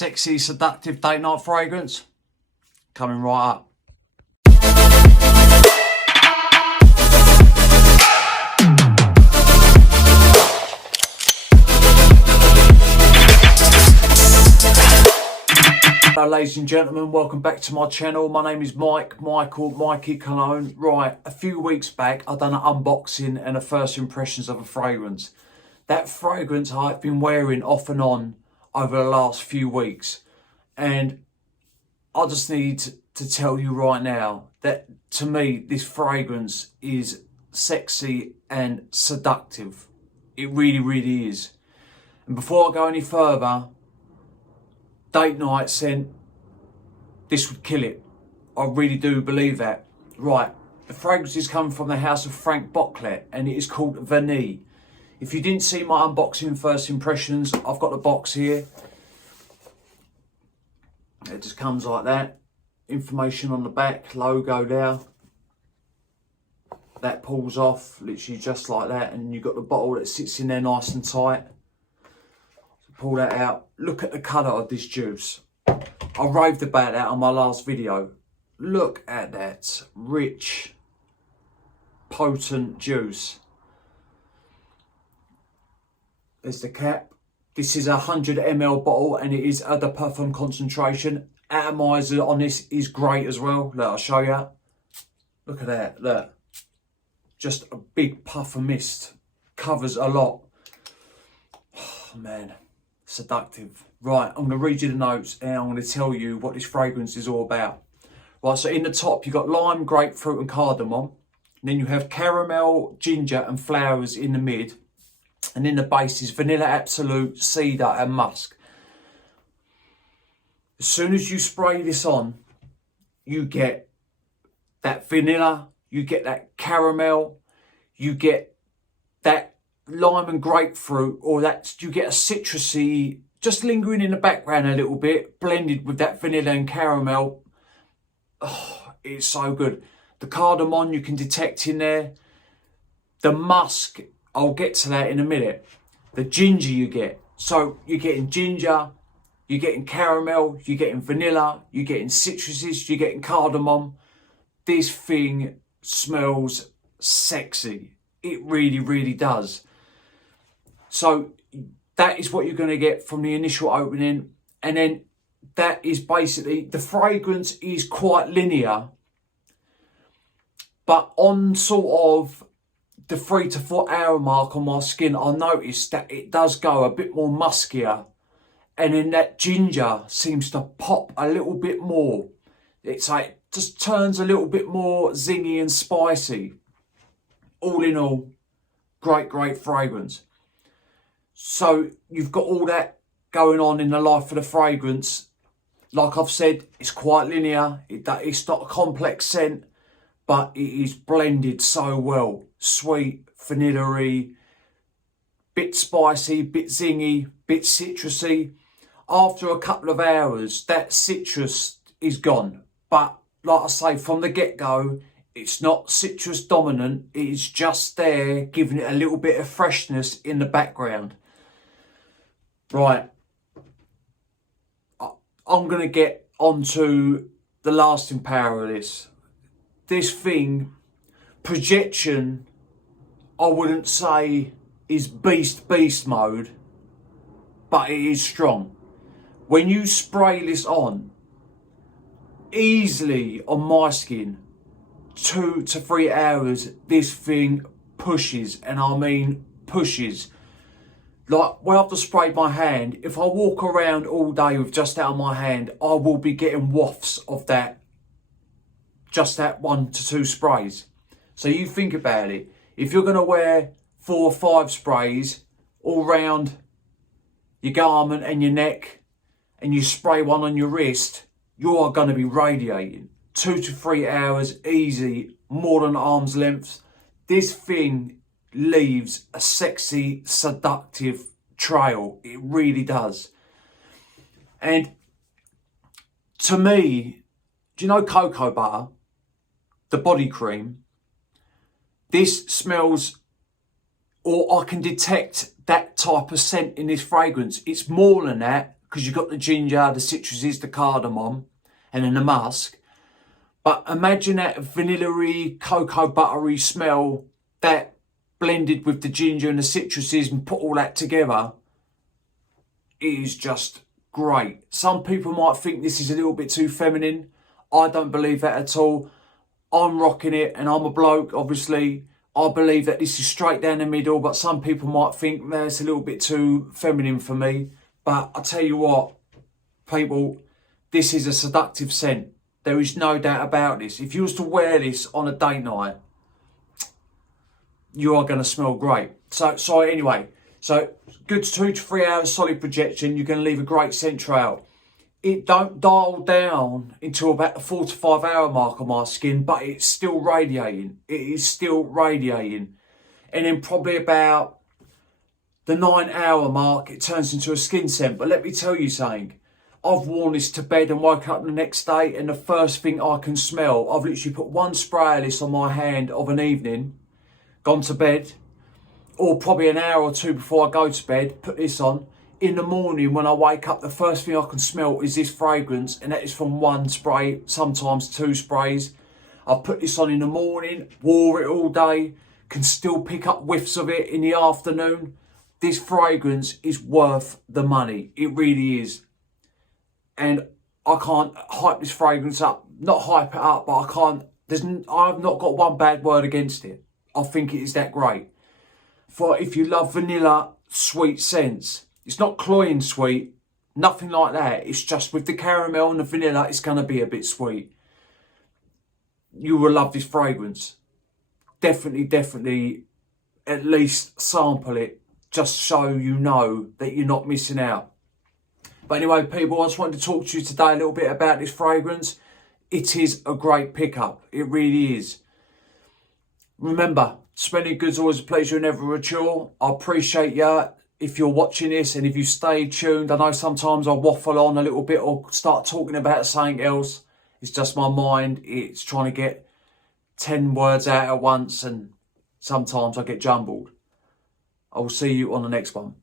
Sexy, seductive date night fragrance coming right up. Hello ladies and gentlemen, welcome back to my channel. My name is Mikey Cologne. Right, a few weeks back I done an unboxing and a first impressions of a fragrance. That fragrance I've been wearing off and on over the last few weeks, and I just need to tell you right now that to me this fragrance is sexy and seductive. It really is. And before I go any further, date night scent, this would kill it. I really do believe that. Right, the fragrance is coming from the house of Franck boclet and it is called Vanille. If you didn't see my unboxing first impressions, I've got the box here. It just comes like that. Information on the back, logo there. That pulls off, literally just like that. And you've got the bottle that sits in there nice and tight. So pull that out. Look at the colour of this juice. I raved about that on my last video. Look at that rich, potent juice. There's the cap. This is a 100 ml bottle and it is at the parfum concentration. Atomizer on this is great as well. Look, I'll show you. Look at that, look. Just a big puff of mist. Covers a lot. Oh man, seductive. Right, I'm going to read you the notes and I'm going to tell you what this fragrance is all about. Right, so in the top you've got lime, grapefruit and cardamom. And then you have caramel, ginger and flowers in the mid. And in the base is vanilla absolute, cedar and musk. As soon as you spray this on, you get that vanilla, you get that caramel, you get that lime and grapefruit, or that you get a citrusy, just lingering in the background a little bit, blended with that vanilla and caramel. Oh, it's so good. The cardamom you can detect in there. The musk, I'll get to that in a minute. The ginger you get. So you're getting ginger, you're getting caramel, you're getting vanilla, you're getting citruses, you're getting cardamom. This thing smells sexy. It really does. So that is what you're going to get from the initial opening. And then that is basically, the fragrance is quite linear. But on sort of the 3 to 4 hour mark on my skin, I noticed that it does go a bit more muskier, and then that ginger seems to pop a little bit more. It's like just turns a little bit more zingy and spicy. All in all, great fragrance. So you've got all that going on in the life of the fragrance. Like I've said, it's quite linear. It's not a complex scent, but it is blended so well. Sweet, vanilla-y, bit spicy, bit zingy, bit citrusy. After a couple of hours, that citrus is gone. But like I say, from the get-go, it's not citrus dominant. It's just there, giving it a little bit of freshness in the background. Right. I'm going to get onto the lasting power of this. This thing, projection, I wouldn't say is beast mode, but it is strong. When you spray this on, easily on my skin, 2 to 3 hours, this thing pushes, and I mean pushes. Like, when I've just sprayed my hand, if I walk around all day with just that on my hand, I will be getting wafts of that, just that 1 to 2 sprays. So you think about it. If you're going to wear 4 or 5 sprays all round your garment and your neck, and you spray one on your wrist, you are going to be radiating. 2 to 3 hours, easy, more than arm's length. This thing leaves a sexy, seductive trail. It really does. And to me, do you know cocoa butter? The body cream. This smells, or I can detect that type of scent in this fragrance. It's more than that, because you've got the ginger, the citruses, the cardamom, and then the musk. But imagine that vanilla-y, cocoa buttery smell that blended with the ginger and the citruses and put all that together. It is just great. Some people might think this is a little bit too feminine. I don't believe that at all. I'm rocking it, and I'm a bloke, obviously. I believe that this is straight down the middle, but some people might think, man, it's a little bit too feminine for me. But I tell you what, people, this is a seductive scent. There is no doubt about this. If you was to wear this on a date night, you are going to smell great. So anyway, good 2 to 3 hours solid projection. You're going to leave a great scent trail. It don't dial down until about the 4 to 5 hour mark on my skin, but it's still radiating. It is still radiating. And then probably about the 9 hour mark, it turns into a skin scent. But let me tell you something. I've worn this to bed and woke up the next day, and the first thing I can smell, I've literally put one spray of this on my hand of an evening, gone to bed, or probably an hour or two before I go to bed, put this on. In the morning when I wake up, the first thing I can smell is this fragrance, and that is from one spray, sometimes 2 sprays. I've put this on in the morning, wore it all day, can still pick up whiffs of it in the afternoon. This fragrance is worth the money. It really is. And I can't hype this fragrance up. Not hype it up, but I've not got one bad word against it. I think it is that great. For if you love vanilla sweet scents, it's not cloying sweet, nothing like that. It's just with the caramel and the vanilla, it's going to be a bit sweet. You will love this fragrance. Definitely at least sample it, just so you know that you're not missing out. But anyway, people, I just wanted to talk to you today a little bit about this fragrance. It is a great pickup. It really is. Remember, smelling good is always a pleasure and never a chore. I appreciate you if you're watching this and if you stay tuned. I know sometimes I waffle on a little bit or start talking about something else. It's just my mind. It's trying to get 10 words out at once, and sometimes I get jumbled. I will see you on the next one.